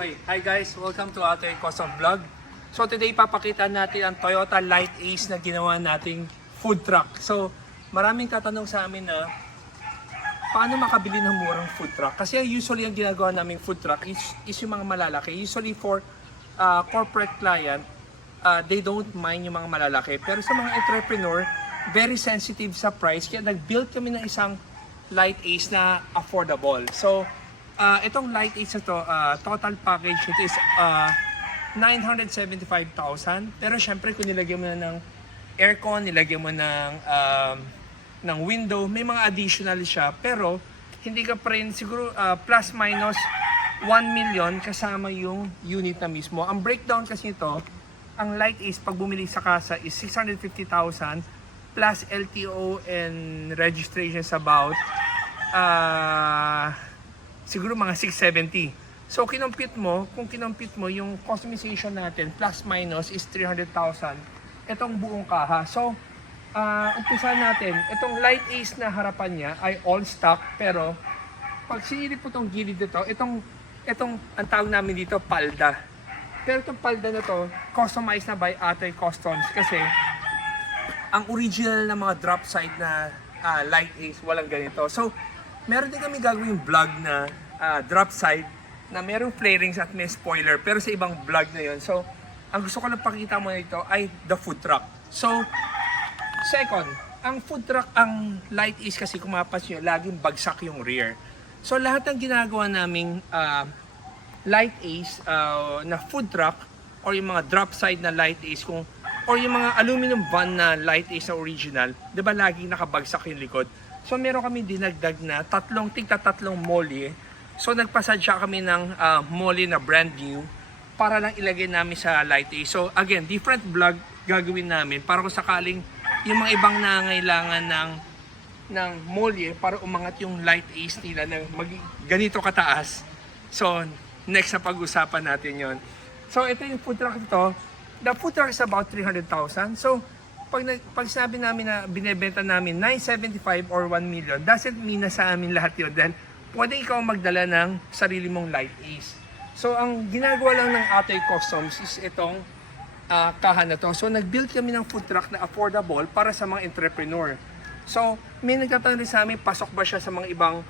Okay, hi guys, welcome to Ate Custom Vlog. So today papakita natin ang Toyota Light Ace na ginawa nating food truck. So maraming tatanong sa amin na paano makabili ng murang food truck? Kasi usually ang ginagawa naming food truck is yung mga malalaki. Usually for corporate client, they don't mind yung mga malalaki. Pero sa mga entrepreneur, very sensitive sa price. Kaya nag-build kami ng isang Light Ace na affordable. So itong Light Ace na to, total package ito is 975,000. Pero syempre kung nilagyan mo na ng aircon, nilagyan mo ng window, may mga additional siya. Pero hindi ka pa rin siguro plus minus 1 million kasama yung unit na mismo. Ang breakdown kasi nito, ang Light Ace pag bumili sa kasa is 650,000 plus LTO and registration is about siguro mga 670. So kinompute mo, kung kinompute mo yung customization natin plus minus is 300,000 itong buong kaha. So umpisa natin, itong Light Ace na harapan niya ay all stock, pero pag sinilip po itong gilid nito, itong ang tawag namin dito palda. Pero itong palda na to customized na by Ate Customs kasi ang original na mga drop side na Light Ace walang ganito. So meron din kami gagawing vlog na drop side na merong flarings at may spoiler, pero sa ibang vlog na yon. So ang gusto ko lang pakita mo nito ay the food truck. So second, ang food truck, ang Light Ace kasi kung mapapansin nyo, laging bagsak yung rear. So lahat ng ginagawa naming Light Ace na food truck or yung mga drop side na Light Ace or yung mga aluminum van na Light Ace na original, 'di ba laging nakabagsak yung likod? So meron kami dinagdag na tatlong molly. So nagpasadya kami ng molly na brand new para lang ilagay namin sa Light Ace. So again, different vlog gagawin namin para kung sakaling yung mga ibang nangangailangan ng molly para umangat yung Light Ace nila ng ganito kataas. So next na pag-usapan natin yon. So ito yung food truck ito. The food truck is about 300,000. So pag sabi namin na binebenta namin 975 or 1 million, doesn't mean na sa amin lahat yun. Dahil pwede ikaw magdala ng sarili mong Light Ace. So ang ginagawa lang ng Ate Customs is itong kaha na to. So nag-build kami ng food truck na affordable para sa mga entrepreneur. So may nagtatanong rin sa amin, pasok ba siya sa mga ibang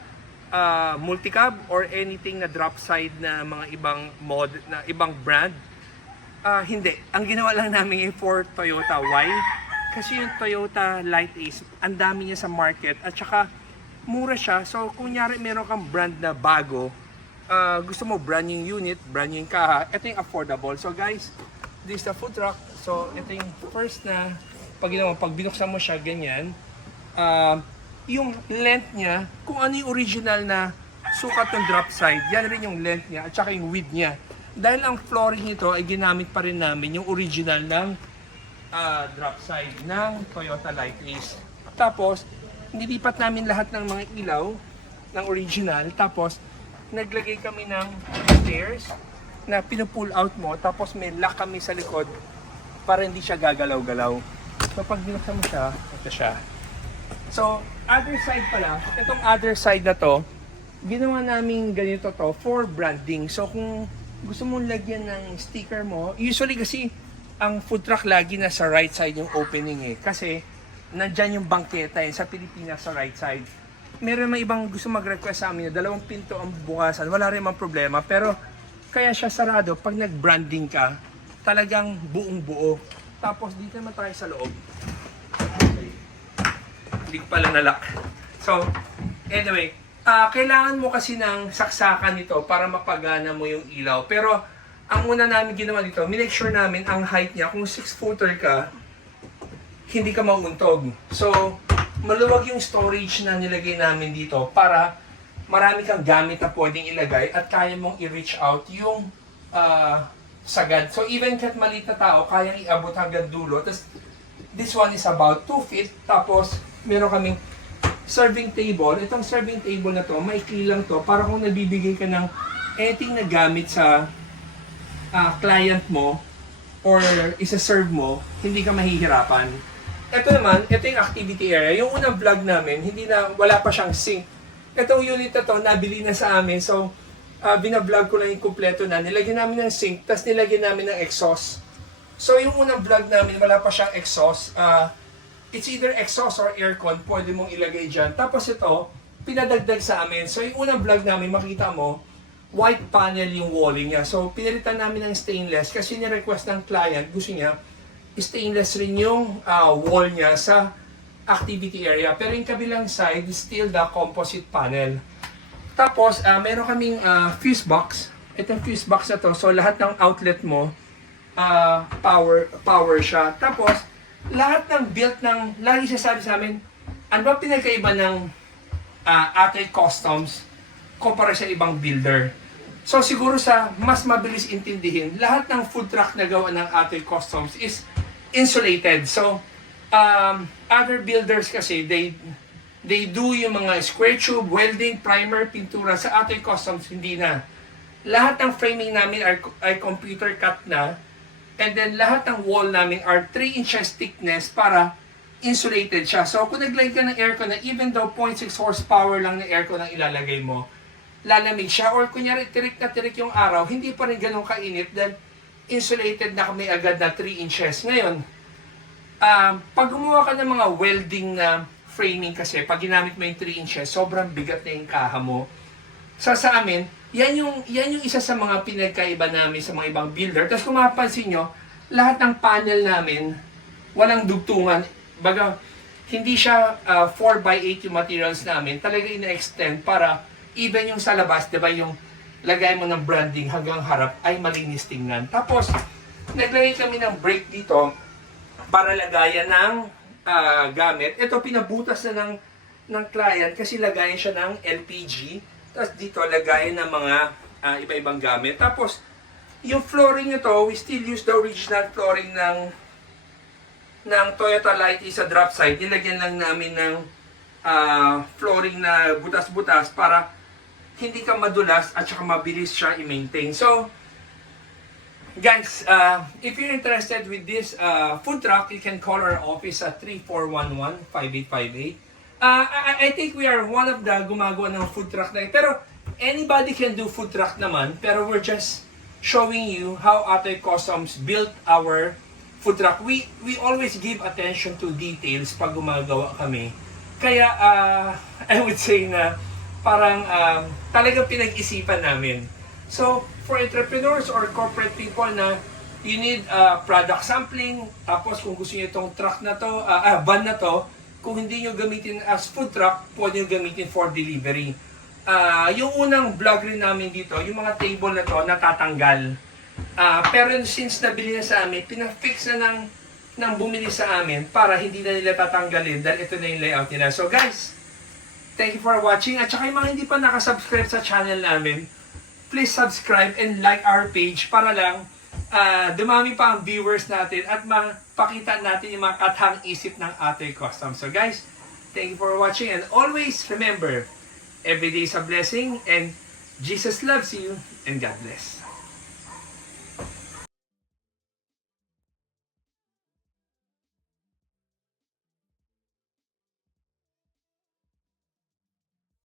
multicab or anything na drop side na mga ibang mod, na ibang brand? Hindi. Ang ginawa lang namin for Toyota. Why? Kasi yung Toyota Light Ace, ang dami niya sa market at saka mura siya. So kunyari meron kang brand na bago, gusto mo brand new unit, brand new kaha, ito yung affordable. So guys, this is the food truck. So ito yung first na pag binuksan mo siya ganyan, yung length niya, kung ano yung original na sukat ng drop side, yan rin yung length niya at saka yung width niya. Dahil ang flooring nito ay ginamit pa rin namin yung original ng drop side ng Toyota Light Ace. Tapos, nilipat namin lahat ng mga ilaw ng original. Tapos, naglagay kami ng stairs na pinupull out mo. Tapos, may lock kami sa likod para hindi siya gagalaw-galaw. So, pag binuksan mo siya, ito siya. So, other side pala, itong other side na to, ginawa namin ganito to for branding. So, kung gusto mong lagyan ng sticker mo, usually kasi ang food truck lagi na sa right side yung opening eh. Kasi nandyan yung bangketa sa Pilipinas sa right side. Meron may ibang gusto mag-request sa amin na 2 pinto ang bukasan, wala rin mang problema. Pero kaya siya sarado pag nag-branding ka, talagang buong buo. Tapos dito naman tayo sa loob. Hindi pala na-lock. So, anyway, kailangan mo kasi ng saksakan nito para mapagana mo yung ilaw. Pero ang una namin ginawa dito, minake sure namin ang height niya, kung 6-footer ka, hindi ka mauuntog. So, maluwag yung storage na nilagay namin dito para marami kang gamit na pwedeng ilagay at kaya mong i-reach out yung sagad. So, even kahit maliit na tao, kayang iabot hanggang dulo. Tapos, this one is about 2 feet. Tapos, meron kaming serving table. Itong serving table na to, maikli lang to para kung nabibigay ka ng anything na gamit sa client mo or isa-serve mo, hindi ka mahihirapan. Ito naman, ito yung activity area. Yung unang vlog namin, wala pa siyang sink. Itong unit na to, nabili na sa amin. So, binablog ko lang yung kumpleto na. Nilagyan namin ng sink, tapos nilagyan namin ng exhaust. So yung unang vlog namin, wala pa siyang exhaust. It's either exhaust or aircon, pwede mong ilagay dyan. Tapos ito, pinadagdag sa amin. So yung unang vlog namin, makita mo, white panel yung walling niya. So pinalitan namin ng stainless kasi ni-request ng client, gusto niya, stainless rin yung wall niya sa activity area. Pero yung kabilang side, still the composite panel. Tapos, meron kaming fuse box. Itong fuse box na to, so lahat ng outlet mo, power siya. Tapos, lahat ng built ng, lagi siya sabi sa amin, ano ba pinagkaiba ng Atoy Customs kumpara sa ibang builder? So, siguro sa mas mabilis intindihin, lahat ng food truck na gawa ng Atoy Customs is insulated. So, other builders kasi, they do yung mga square tube, welding, primer, pintura. Sa Atoy Customs, hindi na. Lahat ng framing namin ay computer cut na. And then, lahat ng wall namin are 3 inches thickness para insulated siya. So, kung nag-line ka ng aircon na even though 0.6 horsepower lang na aircon ang ilalagay mo, lalamig siya. Or kunyari, tirik na tirik yung araw, hindi pa rin ganun kainit dahil insulated na kami agad na 3 inches. Ngayon, pag gumawa ka ng mga welding na framing kasi, pag ginamit mo yung 3 inches, sobrang bigat na yung kaha mo. Sa amin, yan yung isa sa mga pinagkaiba namin sa mga ibang builder. Tapos kung mapapansin nyo, lahat ng panel namin, walang dugtungan. Baga, hindi siya 4x8 yung materials namin. Talaga ina-extend para even yung sa labas, di ba yung lagay mo ng branding hanggang harap ay malinis tingnan. Tapos, naglagay kami ng brake dito para lagayan ng gamit. Ito, pinabutas na ng client kasi lagayan siya ng LPG. Tapos dito, lagayan ng mga iba-ibang gamit. Tapos, yung flooring nito, we still use the original flooring ng Toyota Lighty sa drop side. Nilagyan lang namin ng flooring na butas-butas para hindi ka madulas at saka mabilis siya i-maintain. So, guys, if you're interested with this food truck, you can call our office at 3411-5858. I think we are one of the gumagawa ng food truck na. Pero anybody can do food truck naman. Pero we're just showing you how Atoy Customs built our food truck. We always give attention to details pag gumagawa kami. Kaya I would say na parang talagang pinag-isipan namin. So for entrepreneurs or corporate people na you need product sampling, tapos kung gusto niyo itong truck na to, van na to, kung hindi nyo gamitin as food truck, pwede nyo gamitin for delivery. Yung unang vlog rin namin dito, yung mga table na to, natatanggal. Pero since nabili na sa amin, pinafix na ng bumili sa amin para hindi na nila tatanggalin dahil ito na yung layout nila. So guys, thank you for watching. At saka yung mga hindi pa nakasubscribe sa channel namin, please subscribe and like our page para lang dumami pa ang viewers natin at mapakita natin yung mga kathang isip ng Atoy Customs. So guys, thank you for watching and always remember, every day is a blessing and Jesus loves you and God bless.